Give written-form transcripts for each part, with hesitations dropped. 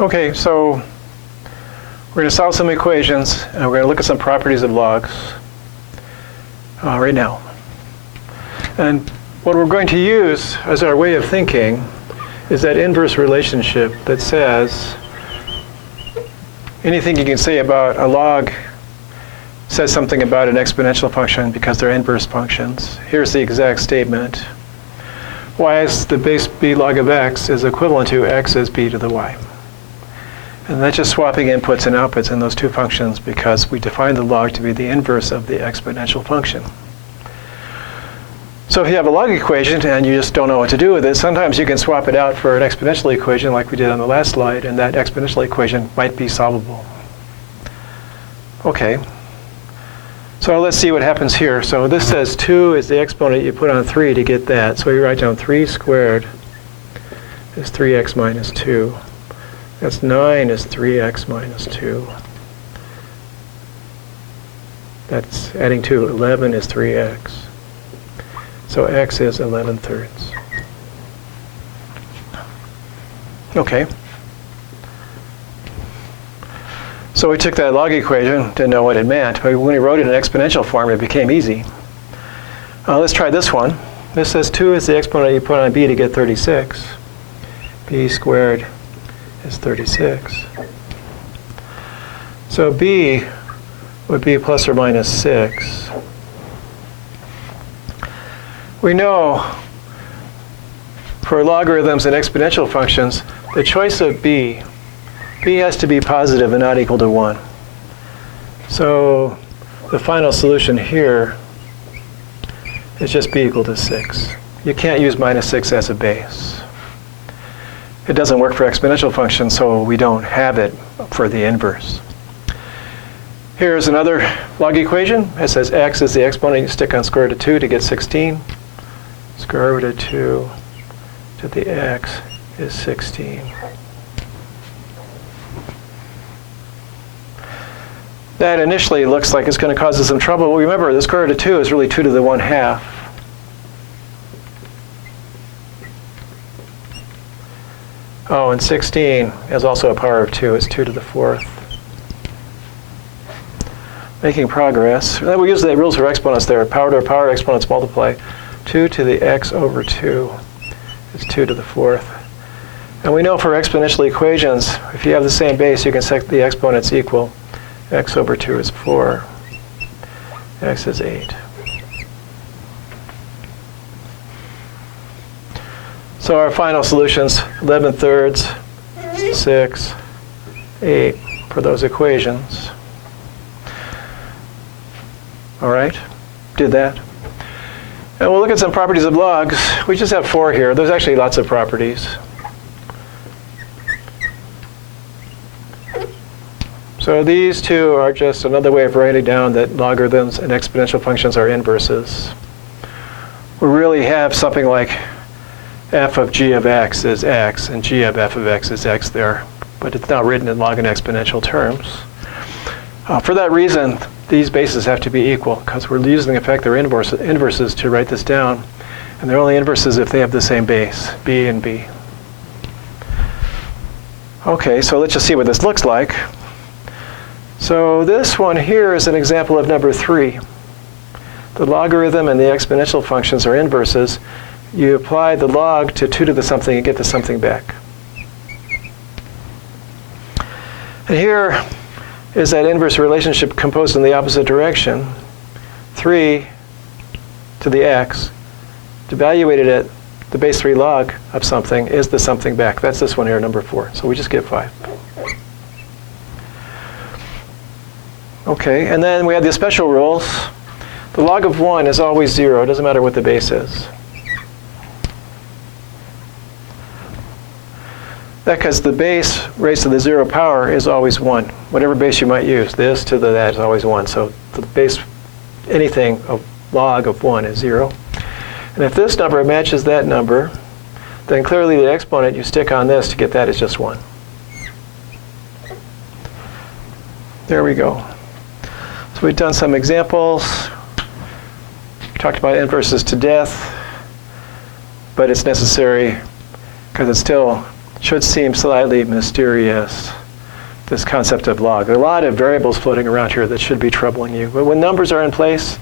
Okay, so we're going to solve some equations, and we're going to look at some properties of logs right now. And what we're going to use as our way of thinking is that inverse relationship that says anything you can say about a log says something about an exponential function because they're inverse functions. Here's the exact statement. Y is the base b log of x is equivalent to x is b to the y. And that's just swapping inputs and outputs in those two functions because we define the log to be the inverse of the exponential function. So if you have a log equation and you just don't know what to do with it, sometimes you can swap it out for an exponential equation like we did on the last slide, and that exponential equation might be solvable. Okay. So let's see what happens here. So this says 2 is the exponent you put on 3 to get that. So you write down 3 squared is 3x minus 2. That's 9 is 3x minus 2. That's adding 2. 11 is 3x. So x is 11/3. Okay. So we took that log equation, didn't know what it meant, but when we wrote it in exponential form, it became easy. Let's try this one. This says 2 is the exponent you put on b to get 36. b squared is 36. So b would be plus or minus 6. We know for logarithms and exponential functions, the choice of b has to be positive and not equal to 1. So the final solution here is just b equal to 6. You can't use minus 6 as a base. It doesn't work for exponential functions, so we don't have it for the inverse. Here's another log equation. It says x is the exponent you stick on square root of 2 to get 16. Square root of 2 to the x is 16. That initially looks like it's going to cause us some trouble. Well, remember, the square root of 2 is really 2 to the 1/2. Oh, and 16 is also a power of 2. It's 2 to the 4th. Making progress. Then we use the rules for exponents there. Power to a power, exponents multiply. 2 to the x over 2 is 2 to the 4th. And we know for exponential equations, if you have the same base, you can set the exponents equal. X over 2 is 4. X is 8. So our final solutions, 11/3, 6, 8 for those equations. All right, did that. And we'll look at some properties of logs. We just have 4 here. There's actually lots of properties. So these two are just another way of writing down that logarithms and exponential functions are inverses. We really have something like f of g of x is x, and g of f of x is x there. But it's not written in log and exponential terms. For that reason, these bases have to be equal, because we're using the fact they're inverses to write this down. And they're only inverses if they have the same base, b and b. Okay, so let's just see what this looks like. So this one here is an example of number 3. The logarithm and the exponential functions are inverses. You apply the log to 2 to the something and get the something back. And here is that inverse relationship composed in the opposite direction. 3 to the x, evaluated at the base 3 log of something is the something back. That's this one here, number 4. So we just get 5. Okay, and then we have the special rules. The log of 1 is always 0. It doesn't matter what the base is. That because the base raised to the 0 power is always 1. Whatever base you might use, this to the that is always 1. So the base, anything of log of 1 is 0. And if this number matches that number, then clearly the exponent you stick on this to get that is just 1. There we go. So we've done some examples. We talked about inverses to death, but it's necessary because it's still should seem slightly mysterious, this concept of log. There are a lot of variables floating around here that should be troubling you. But when numbers are in place,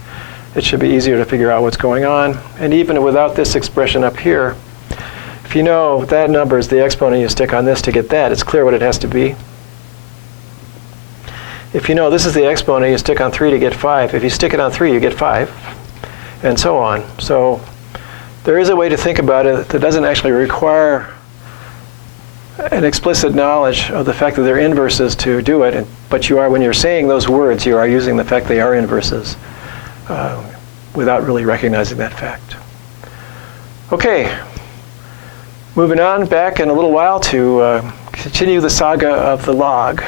it should be easier to figure out what's going on. And even without this expression up here, if you know that number is the exponent, you stick on this to get that, it's clear what it has to be. If you know this is the exponent, you stick on 3 to get 5. If you stick it on 3, you get 5, and so on. So there is a way to think about it that doesn't actually require an explicit knowledge of the fact that they're inverses to do it, but you are, when you're saying those words, you are using the fact they are inverses without really recognizing that fact. Okay, moving on back in a little while to continue the saga of the log.